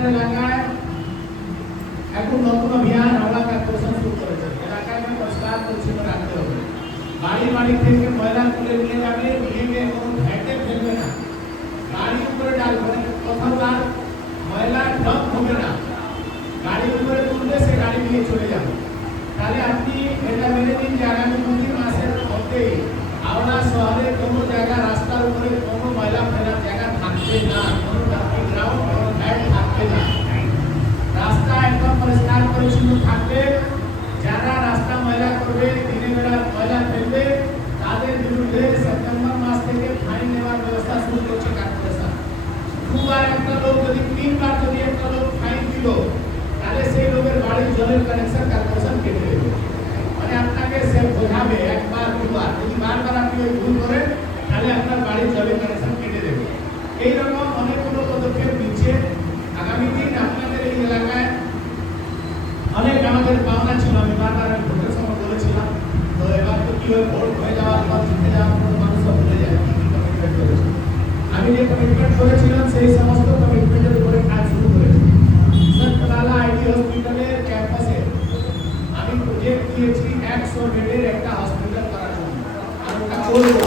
আমাদের এলাকায় এখন নতুন অভিযান হাওড়া কর্পোরেশন শুরু করেছে। এলাকায় পরিষ্কার পরিচ্ছন্ন রাখতে হবে। বাড়ি বাড়ি থেকে ময়লা তুলে নিয়ে যাবে, নিয়ে গিয়ে কোনো ভ্যাটে ফেলবে না, গাড়ির উপরে ডালবে। কোথাও আর ময়লা ড্রপ হবে না, গাড়ির উপরে তুলবে, সে গাড়ি নিয়ে চলে যাবে। তাহলে আপনি এটা মেনে নিন যে আগামী 2 মাসের মধ্যেই হাওড়া শহরে কোনো জায়গা রাস্তার উপরে কোনো ময়লা ফেলার জায়গা থাকবে না, কোনো ডাম্পিং গ্রাউন্ড, কোনো ভ্যাট থাকবে না। রাস্তা একদম পরিষ্কার পরিচ্ছন্ন থাকবে। যারা রাস্তা ময়লা করবে, দিনের বেলা ময়লা ফেলবে, তাদের বিরুদ্ধে সেপ্টেম্বর মাস থেকে ফাইন নেওয়ার ব্যবস্থা শুরু করছে কর্পোরেশন। 2 বার একটা লোক যদি 3 বার যদি একটা লোক ফাইন দিল, তাহলে সেই লোকের বাড়ির জলের কানেকশন কর্পোরেশন কেটে দেবে। মানে আপনাকে সে বোঝাবে 1 বার 2 বার, যদি বারবার আপনি ওই ভুল করেন তাহলে আপনার বাড়ির জলের কানেকশন কেটে দেবে। এইরকম অনেকগুলো পদক্ষেপ নিচ্ছে। আগামী দিন আপনাদের এই এলাকায় অনেক আমাদের পাওনা ছিল, আমি বারবার ভোটের সময় বলেছিলাম। তো এবার তো কি হয়, ভোট হয়ে যাওয়ার পর জিতে যাওয়ার পর মানুষ সব ভুলে যায় কি কি কমিটমেন্ট করেছে। আমি যে কমিটমেন্ট করেছিলাম সেই সমস্ত কমিটমেন্টের উপরে কাজ শুরু করেছি। সন্তলালা আইডি হসপিটালের ক্যাম্পাসে আমি প্রজেক্ট দিয়েছি 100 বেডের একটা হসপিটাল করার জন্য। আর ওটা করবো।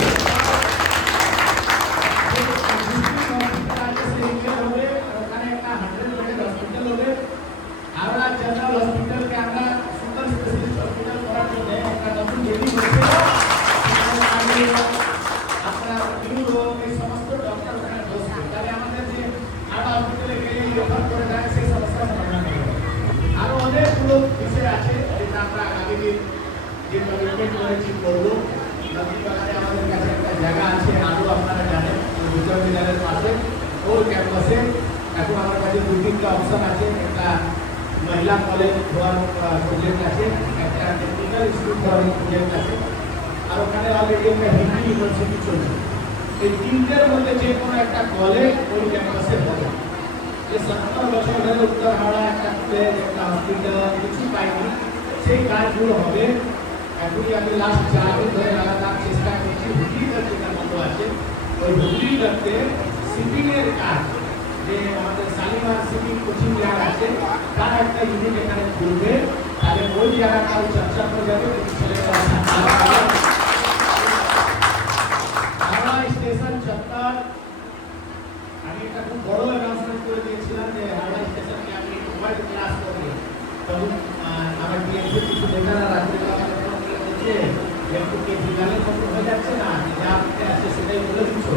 আরো অনেকগুলো বিষয় আছে যেটা আমরা আগামী দিন যে কমিটমেন্ট করেছি করবো। নদীবাগানে আমাদের কাছে একটা জায়গা আছে, আরও আপনারা জানেন, বিশ্ববিদ্যালয়ের পাশে ওর ক্যাম্পাসে এখন আমার কাছে 2-3টা অপশন আছে। একটা মহিলা কলেজ হওয়ার প্রজেক্ট আছে, একটা টেকনিক্যাল স্কুল হওয়ার প্রজেক্ট আছে, আর ওখানে অলরেডি একটা হিন্দি ইউনিভার্সিটি চলছে। এই 3টের মধ্যে যে কোনো একটা কলেজ ওই ক্যাম্পাসে হবে। 70 বছর ধরে উত্তর হাওড়া একটা কলেজ, একটা হসপিটাল কিছু পাইনি, সেই কাজগুলো হবে। এখনই আমি লাস্ট 4 দিন ধরে লাগাতার চেষ্টা করছি। হুগলিগড় যেটা বন্ধ আছে, ওই হুগলিগড়তে শিপিংয়ের কাজ, যে আমাদের শালিমার শিপিং কোচিং ল্যাব আছে, তার একটা ইউনিট এখানে খুলবে। তাহলে ওই জায়গাটাও চর্চা করে যাবে। হাওড়া স্টেশন চত্বর আমি একটা খুব বড় অ্যানাউন্সমেন্ট করে দিয়েছিলাম যে হাওড়া স্টেশনকে আমি ওয়ার্ল্ড ক্লাস করবো। তখন আমার ডিএমসি কিছু নেতারা রাত্রিবেলা বলছে একটু কেজরিওয়ালের মতো হয়ে যাচ্ছে না, যা আপনি আছে সেটাই বলে দিচ্ছ।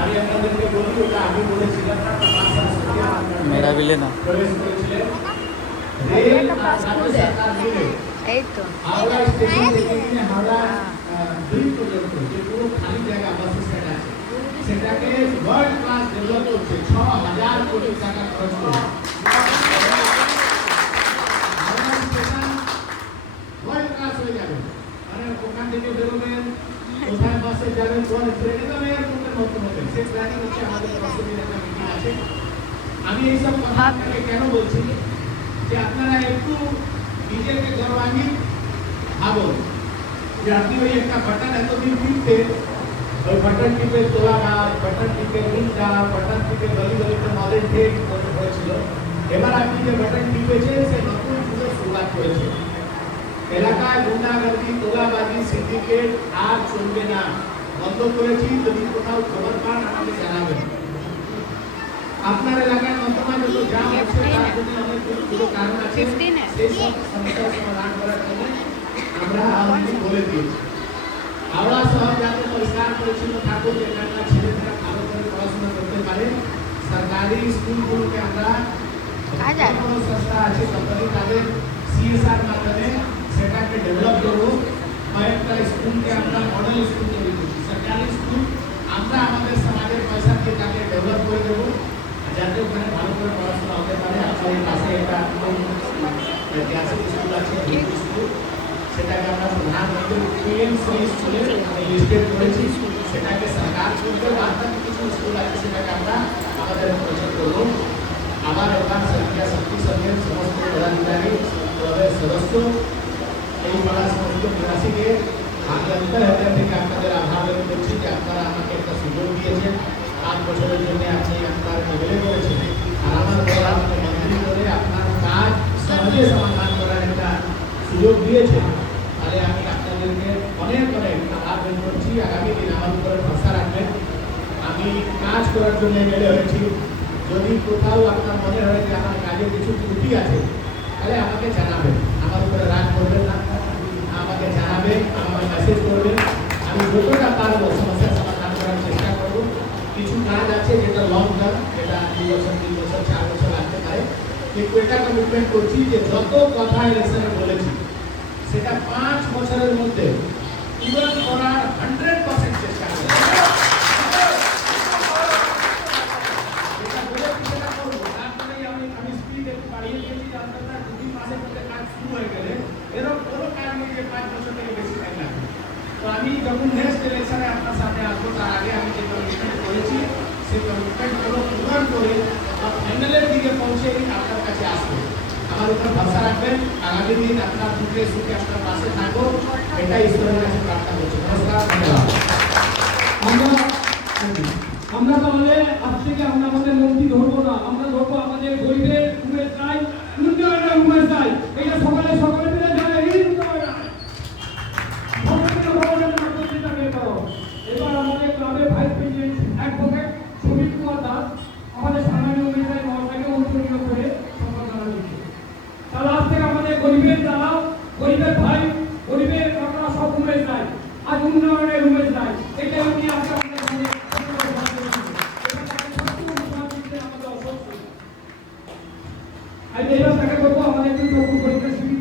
আমি আপনাদেরকে বলি ওটা আমি বলেছিলাম না, মেরা বিলে না প্রবেশ করেছিলেন রেল আর সরকার মিলে হাওড়া স্টেশন থেকে নিয়ে হাওড়া ব্রিজ পর্যন্ত যে পুরো খালি জায়গা বাস স্ট্যান্ড আছে, সেটাকে ওয়ার্ল্ড ক্লাস ডেভেলপ করছে। 6000 কোটি টাকা খরচ করে হাওড়া স্টেশন ওয়ার্ল্ড ক্লাস হয়ে যাবে। মানে ওখান থেকে বেরোবেন, কোথায় বাসে যাবেন, কোন ট্রেনে যাবেন, এয়ারপোর্টের মধ্যে হবেন, সেই প্ল্যানিং হচ্ছে। আমাদের প্রস্তুতির একটা মিটিং আছে। আমি এইসব কথা আপনাকে কেন বলছি যে আপনারা একটু নিজেকে গর্বান্বিত ভাবুন যে আপনি ওই একটা বাটন এতদিন টিপতে, ওই বাটন টিপে তোলা গাছ, বাটন টিপে নীল গাছ, বাটন টিপে গলি গলিতে নলেজ ঠেক হয়েছিল। এবার আপনি যে বাটন টিপেছেন সে নতুন যুগের শুরুয়াত করেছে। এলাকায় গুন্ডাগর্দি, তোলাবাজি, সিন্ডিকেট আর চলবে না, বন্ধ করেছি। যদি কোথাও খবর পান আমাকে জানাবেন। আপনার এলাকায় নর্দমা যত জাম হচ্ছে তার জন্য অনেকগুলো কারণ আছে, সেই সব সমস্যার সমাধান করার জন্য আমরা আওয়ামী বলে দিয়েছি। হাওড়া শহর যাতে পরিষ্কার পরিচ্ছন্ন থাকুক, এখানকার ছেলেমেয়েরা ভালো করে পড়াশোনা করতে পারে, সরকারি স্কুলগুলোকে আমরা কোনো সংস্থা আছে সরকারি, তাদের সিএসআর মাধ্যমে সেটাকে ডেভেলপ করবো। কয়েকটা স্কুলকে আমরা মডেল স্কুল তৈরি করছি। সরকারি স্কুল আমরা আমাদের সমাজের পয়সা দিয়ে তাকে ডেভেলপ করে দেবো, যাতে ওখানে ভালো করে পড়াশোনা হতে পারে। আপনাদের পাশে একটা ঐতিহাসিক স্কুল আছে, স্কুল, সেটাকে আমরা প্রধানমন্ত্রী পিএম শ্রী স্কুলে লিস্টেড করেছি। সেটাকে সরকার স্কুলকে বাদ কিছু স্কুল আছে সেটাকে আমরা আমাদের প্রচার করবো। আবার এবার সরকার শক্তি সঙ্গে সমস্ত পদাধিকারী সদস্য এই পাড়া সমস্ত নিবাসীকে আমি অন্তর হৃদয় থেকে আপনাদের আভার ব্যক্ত করছি যে আপনারা আমাকে একটা সুযোগ দিয়েছেন। 5 বছরের জন্য আপনি আপনার এমএলএ করেছেন, আর আমার আমার উপরে ভরসা রাখবেন। আমি কাজ করার জন্য এমএলএ হয়েছি। যদি কোথাও আপনার মনে হয় যে আমার কাজে কিছু ত্রুটি আছে, তাহলে আমাকে জানাবেন, আমার উপরে রাগ করবেন না, আমাকে জানাবেন, আমাকে মেসেজ করবেন। আমি যতটা পারবো সমস্যার সমাধান করার চেষ্টা করবো। কিছু কাজ আছে যেটা লং টার্ম, যেটা 2 বছর 3 বছর 4 বছর লাগতে পারে, কিন্তু এটা কমিটমেন্ট করছি যে যত কথা ইলেকশনে বলেছি সেটা 5 বছরের মধ্যে পূরণ করার 100% চেষ্টা করব। যেটা বলেছি সেটা করবো। তারপরে আমি স্পিড একটু বাড়িয়ে দিয়েছি যে আপনারা 2-3 মাসের মধ্যে কাজ শুরু হয়ে গেলে এরকম কোনো কাজ নেই যে 5 বছর থেকে বেশি টাইম লাগবে। তো আমি যখন নেক্সট ইলেকশনে আপনার সাথে আসবো তার আগে আমি যে কমিটমেন্ট করেছি সেই কমিটমেন্টগুলো পূরণ করে ফাইনালের দিকে পৌঁছে আপনার কাছে আসবো। আমার উপর ভরসা রাখবেন। আগামী দিন আপনার দুঃখে সুখে আপনার পাশে থাকবো, এটাই ঈশ্বরের কাছে প্রার্থনা করছি। নমস্কার, ধন্যবাদ। আমরা তাহলে আজ থেকে আমরা আমাদের মন্ত্রী ধরবো না, আমরা ধরবো আমাদের গরিবের উমেশ চাই, উন্নয়নের উমেশ চাই। এটা সকালে মিলে যাবে এই উন্নয়ন। এবার আমাদের ক্লাবের vice president advocate Sumit Kumar Das আমাদের সাধারণ উমেশাই মহাশয়কে অনুপ্রাণিত করে সম্বর্ধনা দিচ্ছে। তাহলে আজ থেকে আমাদের গরিবের দ্বারা গরিবের ভাই গরিবের কাকা সব উমেশ চাই, আজ উন্নয়নের উমেশ চাই। এটাই উনি আজকে আমাদের সামনে এবার তাকে বলবো আমাদের একটু পরীক্ষা শিবির